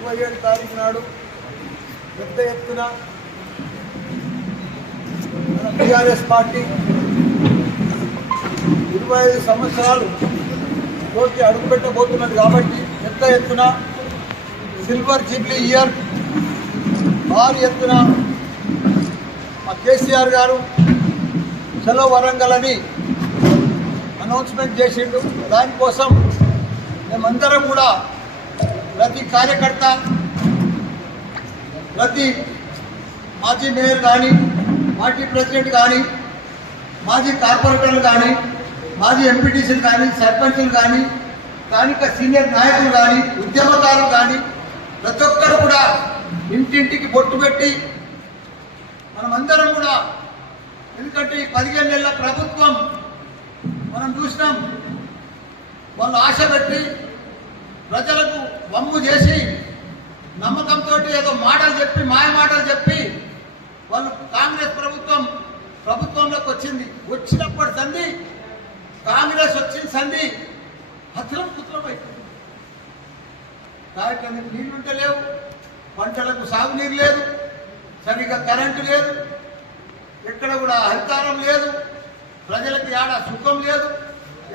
27 తారీఖు నాడు పెద్ద ఎత్తున మన టీఆర్ఎస్ పార్టీ 25 సంవత్సరాలు లోకి అడుగుపెట్టబోతున్నది కాబట్టి పెద్ద ఎత్తున సిల్వర్ జూబ్లీ ఇయర్ భారీ ఎత్తున మా కేసీఆర్ గారు చలో వరంగల్ అని అనౌన్స్మెంట్ చేసిండు. దానికోసం మేమందరం కూడా ప్రతి కార్యకర్త, ప్రతి మాజీ మేయర్ కానీ, పార్టీ ప్రెసిడెంట్ కానీ, మాజీ కార్పొరేటర్లు కానీ, మాజీ ఎంపీటీసీలు కానీ, సర్పంచులు కానీ, స్థానిక సీనియర్ నాయకులు కానీ, ఉద్యమకారులు కానీ ప్రతి ఒక్కరు కూడా ఇంటింటికి బొట్టు పెట్టి మనమందరం కూడా, ఎందుకంటే ఈ 15 నెలల ప్రభుత్వం మనం చూసినాం, వాళ్ళు ఆశ పెట్టి ప్రజలకు వమ్ము చేసి నమ్మకంతో ఏదో మాటలు చెప్పి, మాయ మాటలు చెప్పి వాళ్ళు కాంగ్రెస్ ప్రభుత్వంలోకి వచ్చినప్పటి సంధి కాంగ్రెస్ వచ్చిన సంధి హత్రం పుత్రం అయిపోయింది. కార్యక్రమం నీళ్లుంటే లేవు, పంటలకు సాగునీరు లేదు, సరిగ్గా కరెంటు లేదు, ఎక్కడ కూడా హరితారం లేదు, ప్రజలకు ఏడా సుఖం లేదు,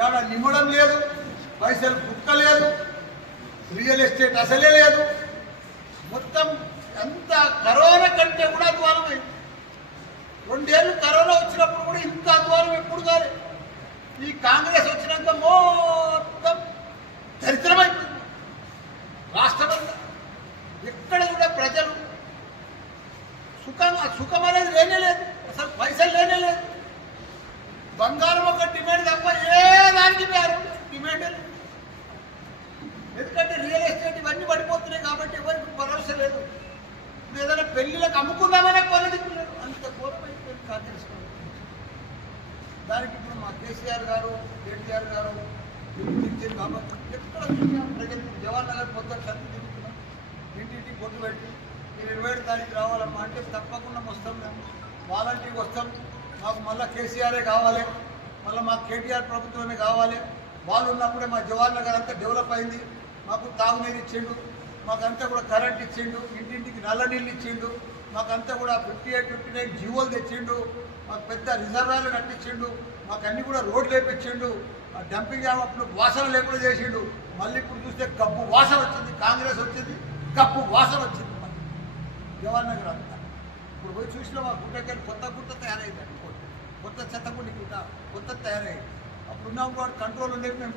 ఏడా నిమ్మడం లేదు, పైసలు కుక్క లేదు, రియల్ ఎస్టేట్ అసలే లేదు. మొత్తం అంత కరోనా కంటే కూడా అధ్వానమైంది. 2 ఏళ్ళు కరోనా వచ్చినప్పుడు కూడా ఇంత అధ్వానం ఎప్పుడు కాదు. ఈ కాంగ్రెస్ వచ్చినాక మొత్తం దరిద్రమైపోయింది. రాష్ట్రమంతా ఎక్కడ కూడా ప్రజలు సుఖం అనేది లేనే లేదు, అసలు పైసలు లేనే లేదు. బంగారం ఒక డిమాండ్ తప్ప ఏ దానికి డిమాండ్ లేదు. ఎందుకంటే రియల్ ఎస్టేట్ ఇవన్నీ పడిపోతున్నాయి కాబట్టి ఎవరికి భరోసా లేదు. ఇప్పుడు ఏదైనా పెళ్లిలకు అమ్ముకుందామనే కొనదిక్కులేదు. అంత ఘోరమైపోయింది కాంగ్రెస్. దానికి ఇప్పుడు మా కేసీఆర్ గారు, కేటీఆర్ గారు ఇచ్చారు కాబట్టి ఎక్కడ ప్రజలు జవహర్ నగర్ పొద్దున సంతి తిరుగుతున్నాం, ఇంటింటికి బొట్టు పెట్టి మీరు 27 తారీఖు రావాలమ్మా అంటే తప్పకుండా వస్తాం. మేము వాలంటీర్కి వస్తాం. మాకు మళ్ళీ కేసీఆరే కావాలి, మళ్ళీ మాకు కేటీఆర్ ప్రభుత్వమే కావాలి. వాళ్ళు ఉన్నప్పుడే మా జవహర్ నగర్ అంతా డెవలప్ అయింది. మాకు తాగునీరు ఇచ్చిండు, మాకంతా కూడా కరెంట్ ఇచ్చిండు, ఇంటింటికి నల్ల నీళ్ళు ఇచ్చిండు, మాకంతా కూడా 58, 59 జీవోలు తెచ్చిండు, మాకు పెద్ద రిజర్వాయర్లు కట్టించిండు, మాకు అన్ని కూడా రోడ్లు వేపించిండు, డంపింగ్ అప్పుడు వాసన లేకుండా చేసిండు. మళ్ళీ ఇప్పుడు చూస్తే గబ్బు వాసన వచ్చింది. కాంగ్రెస్ వచ్చింది, గబ్బు వాసన వచ్చింది. జవహర్ నగర్ అంతా ఇప్పుడు పోయి చూసినా మా గుట్టకెళ్ళి కొత్త తయారైంది. కొత్త చెత్తకుండి గుట్ట కొత్త తయారైంది. అప్పుడు ఉన్నాం కూడా కంట్రోల్ ఉండేది. మేము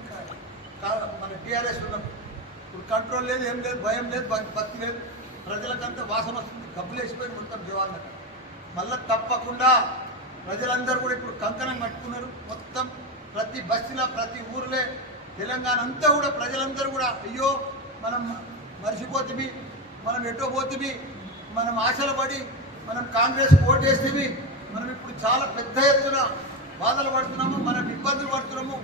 మన టీఆర్ఎస్ ఉన్నప్పుడు ఇప్పుడు కంట్రోల్ లేదు, ఏం లేదు, భయం లేదు, భక్తి లేదు. ప్రజలకంతా వాసన వస్తుంది, గబ్బులు వేసిపోయి మొత్తం జవహర్ నగర్. మళ్ళీ తప్పకుండా ప్రజలందరూ కూడా ఇప్పుడు కంకణం కట్టుకున్నారు. మొత్తం ప్రతి బస్సులో, ప్రతి ఊర్లే, తెలంగాణ అంతా కూడా ప్రజలందరూ కూడా అయ్యో మనం మర్చిపోతుంది, మనం ఎటో పోతుంది, మనం ఆశలు పడి మనం కాంగ్రెస్ ఓటేస్తే మనం ఇప్పుడు చాలా పెద్ద ఎత్తున బాధలు పడుతున్నాము, మనం ఇబ్బందులు పడుతున్నాము.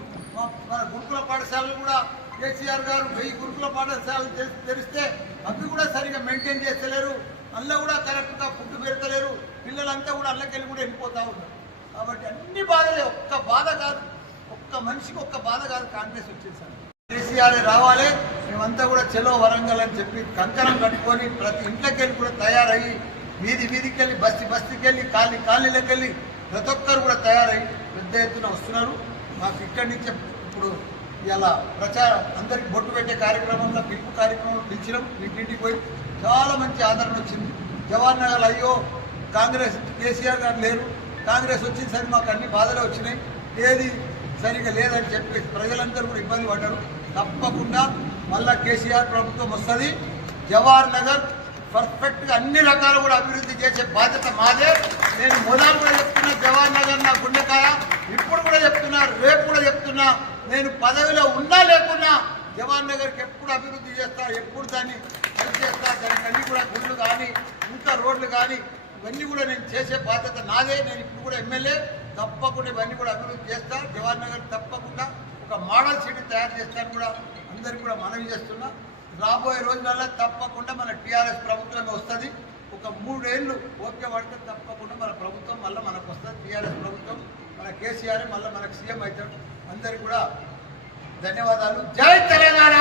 మన గురుకుల పాఠశాలలు కూడా కేసీఆర్ గారు 1000 గురుకుల పాఠశాలలు తెరిస్తే అవి కూడా సరిగా మెయింటైన్ చేస్తలేరు. అందులో కూడా కరెక్ట్గా ఫుడ్ పెడతలేరు. పిల్లలంతా కూడా అల్లకెళ్ళి కూడా వెళ్ళిపోతూ ఉన్నారు. కాబట్టి అన్ని బాధలే, ఒక్క బాధ కాదు, ఒక్క మనిషికి ఒక్క బాధ కాదు. కాంగ్రెస్ వచ్చేసారు, కేసీఆర్ రావాలి, మేమంతా కూడా చలో వరంగల్ అని చెప్పి కంకణం కట్టుకొని ప్రతి ఇంట్లోకి వెళ్ళి కూడా తయారయ్యి వీధికి వెళ్ళి బస్తీకి వెళ్ళి కాలనీలోకి వెళ్ళి ప్రతి ఒక్కరు కూడా తయారయ్యి పెద్ద ఎత్తున వస్తున్నారు. మాకు ఇక్కడి నుంచి ఇప్పుడు ఇలా అందరికి బొట్టు పెట్టే కార్యక్రమంలో పిలుపు కార్యక్రమంలో పిలిచినాం. ఇంటింటికి పోయి చాలా మంచి ఆదరణ వచ్చింది. జవహర్ నగర్ అయ్యో కాంగ్రెస్ కేసీఆర్ గారు లేరు, కాంగ్రెస్ వచ్చింది సరే మాకు అన్ని బాధలే వచ్చినాయి, ఏది సరిగా లేదని చెప్పి ప్రజలందరూ కూడా ఇబ్బంది పడ్డారు. తప్పకుండా మళ్ళా కేసీఆర్ ప్రభుత్వం వస్తుంది. జవహర్ నగర్ పర్ఫెక్ట్గా అన్ని రకాలు కూడా అభివృద్ధి చేసే బాధ్యత మాదే. నేను మొదలు కూడా చెప్తున్నా, జవహర్ నగర్ నా గుండెకాయ. ఇప్పుడు కూడా చెప్తున్నా, రేపు కూడా చెప్తున్నా, నేను పదవిలో ఉన్నా లేకున్నా జవహర్ నగర్కి ఎప్పుడు అభివృద్ధి చేస్తా, ఎప్పుడు దాన్ని చేస్తా. దానికి అన్ని కూడా గుళ్ళు కానీ, ఇంకా రోడ్లు కానీ ఇవన్నీ కూడా నేను చేసే బాధ్యత నాదే. నేను ఇప్పుడు కూడా ఎమ్మెల్యే, తప్పకుండా ఇవన్నీ కూడా అభివృద్ధి చేస్తా. జవహర్ నగర్ తప్పకుండా ఒక మోడల్ సిటీ తయారు చేస్తాను కూడా అందరికీ కూడా మనవి చేస్తున్నా. రాబోయే రోజులలో తప్పకుండా మన టీఆర్ఎస్ ప్రభుత్వమే వస్తుంది. ఒక 3 ఏళ్ళు ఓకే పడితే తప్పకుండా మన ప్రభుత్వం మళ్ళీ మనకు వస్తుంది. టీఆర్ఎస్ ప్రభుత్వం, మన కేసీఆర్ మళ్ళీ మనకు సీఎం అవుతాడు. అందరికీ కూడా ధన్యవాదాలు. జై తెలంగాణ.